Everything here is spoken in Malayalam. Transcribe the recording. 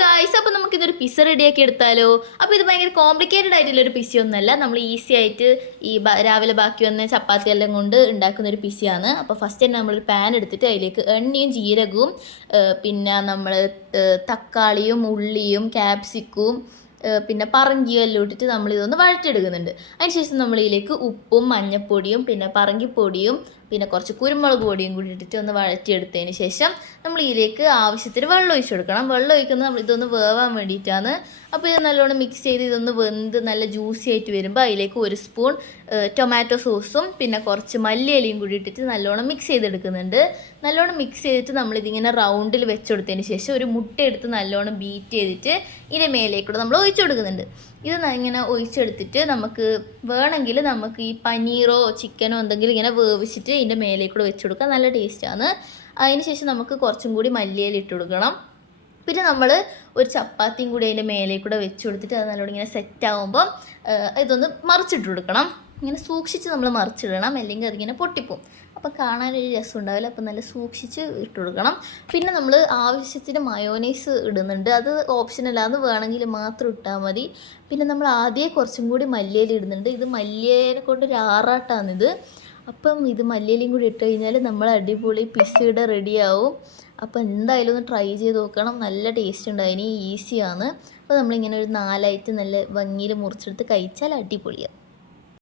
ഗായ്സ്, അപ്പോൾ നമുക്കിതൊരു പിസ്സ റെഡിയാക്കി എടുത്താലോ. അപ്പോൾ ഇത് ഭയങ്കര കോംപ്ലിക്കേറ്റഡ് ആയിട്ടുള്ളൊരു പിസ്സയൊന്നുമല്ല. നമ്മൾ ഈസി ആയിട്ട് ഈ രാവിലെ ബാക്കി വന്ന ചപ്പാത്തി എല്ലാം കൊണ്ട് ഉണ്ടാക്കുന്ന ഒരു പിസ്സയാണ്. അപ്പോൾ ഫസ്റ്റ് തന്നെ നമ്മളൊരു പാൻ എടുത്തിട്ട് അതിലേക്ക് എണ്ണയും ജീരകവും പിന്നെ നമ്മൾ തക്കാളിയും ഉള്ളിയും ക്യാപ്സിക്കും പിന്നെ പറങ്കിയും എല്ലാം ഇട്ടിട്ട് നമ്മളിതൊന്ന് വഴറ്റിയെടുക്കുന്നുണ്ട്. അതിനുശേഷം നമ്മളിതിലേക്ക് ഉപ്പും മഞ്ഞൾപ്പൊടിയും പിന്നെ പറങ്കിപ്പൊടിയും പിന്നെ കുറച്ച് കുരുമുളക് പൊടിയും കൂടി ഇട്ടിട്ട് ഒന്ന് വഴറ്റിയെടുത്തതിന് ശേഷം നമ്മൾ ഇതിലേക്ക് ആവശ്യത്തിന് വെള്ളം ഒഴിച്ച് കൊടുക്കണം. വെള്ളം ഒഴിക്കുന്നത് നമ്മൾ ഇതൊന്ന് വേവാൻ വേണ്ടിയിട്ടാണ്. അപ്പോൾ ഇത് നല്ലോണം മിക്സ് ചെയ്ത് ഇതൊന്ന് വെന്ത് നല്ല ജ്യൂസി ആയിട്ട് വരുമ്പോൾ അതിലേക്ക് ഒരു സ്പൂൺ ടൊമാറ്റോ സോസും പിന്നെ കുറച്ച് മല്ലിയിലയും കൂടി ഇട്ടിട്ട് നല്ലോണം മിക്സ് ചെയ്തെടുക്കുന്നുണ്ട്. നല്ലോണം മിക്സ് ചെയ്തിട്ട് നമ്മളിതിങ്ങനെ റൗണ്ടിൽ വെച്ച് കൊടുത്തതിന് ശേഷം ഒരു മുട്ട എടുത്ത് നല്ലോണം ബീറ്റ് ചെയ്തിട്ട് ഇതിൻ്റെ മേലേക്കൂടെ നമ്മൾ ഒഴിച്ചു കൊടുക്കുന്നുണ്ട്. ഇത് ഇങ്ങനെ ഒഴിച്ചെടുത്തിട്ട് നമുക്ക് വേണമെങ്കിൽ നമുക്ക് ഈ പനീറോ ചിക്കനോ എന്തെങ്കിലും ഇങ്ങനെ വേവിച്ചിട്ട് ഇതിൻ്റെ മേലേക്കൂടെ വെച്ച് കൊടുക്കാം. നല്ല ടേസ്റ്റാണ്. അതിന് ശേഷം നമുക്ക് കുറച്ചും കൂടി മല്ലിയില ഇട്ട് കൊടുക്കണം. പിന്നെ നമ്മൾ ഒരു ചപ്പാത്തിയും കൂടി അതിൻ്റെ മേലേക്കൂടെ വെച്ച് കൊടുത്തിട്ട് അത് നല്ലോണം ഇങ്ങനെ സെറ്റാകുമ്പം ഇതൊന്ന് മറിച്ചിട്ട് കൊടുക്കണം. ഇങ്ങനെ സൂക്ഷിച്ച് നമ്മൾ മറിച്ചിടണം, അല്ലെങ്കിൽ അതിങ്ങനെ പൊട്ടിപ്പോവും. അപ്പം കാണാനൊരു രസം ഉണ്ടാവില്ല. അപ്പം നല്ല സൂക്ഷിച്ച് ഇട്ട് കൊടുക്കണം. പിന്നെ നമ്മൾ ആവശ്യത്തിന് മയോനൈസ് ഇടുന്നുണ്ട്. അത് ഓപ്ഷനല്ലാന്ന് വേണമെങ്കിൽ മാത്രം ഇട്ടാൽ മതി. പിന്നെ നമ്മൾ ആദ്യമേ കുറച്ചും കൂടി മല്ലിയില ഇടുന്നുണ്ട്. ഇത് മല്ലിയിലെ കൊണ്ട് ഒരു ആറാട്ടാണിത്. അപ്പം ഇത് മല്ലിയിലയും കൂടി ഇട്ട് കഴിഞ്ഞാൽ നമ്മൾ അടിപൊളി പിസ്സയുടെ റെഡിയാവും. അപ്പോൾ എന്തായാലും ഒന്ന് ട്രൈ ചെയ്ത് നോക്കണം. നല്ല ടേസ്റ്റ് ഉണ്ട്, അതിന് ഈസിയാണ്. അപ്പോൾ നമ്മളിങ്ങനെ ഒരു 4 നല്ല ഭംഗിയിൽ മുറിച്ചെടുത്ത് കഴിച്ചാൽ അടിപൊളിയാണ്.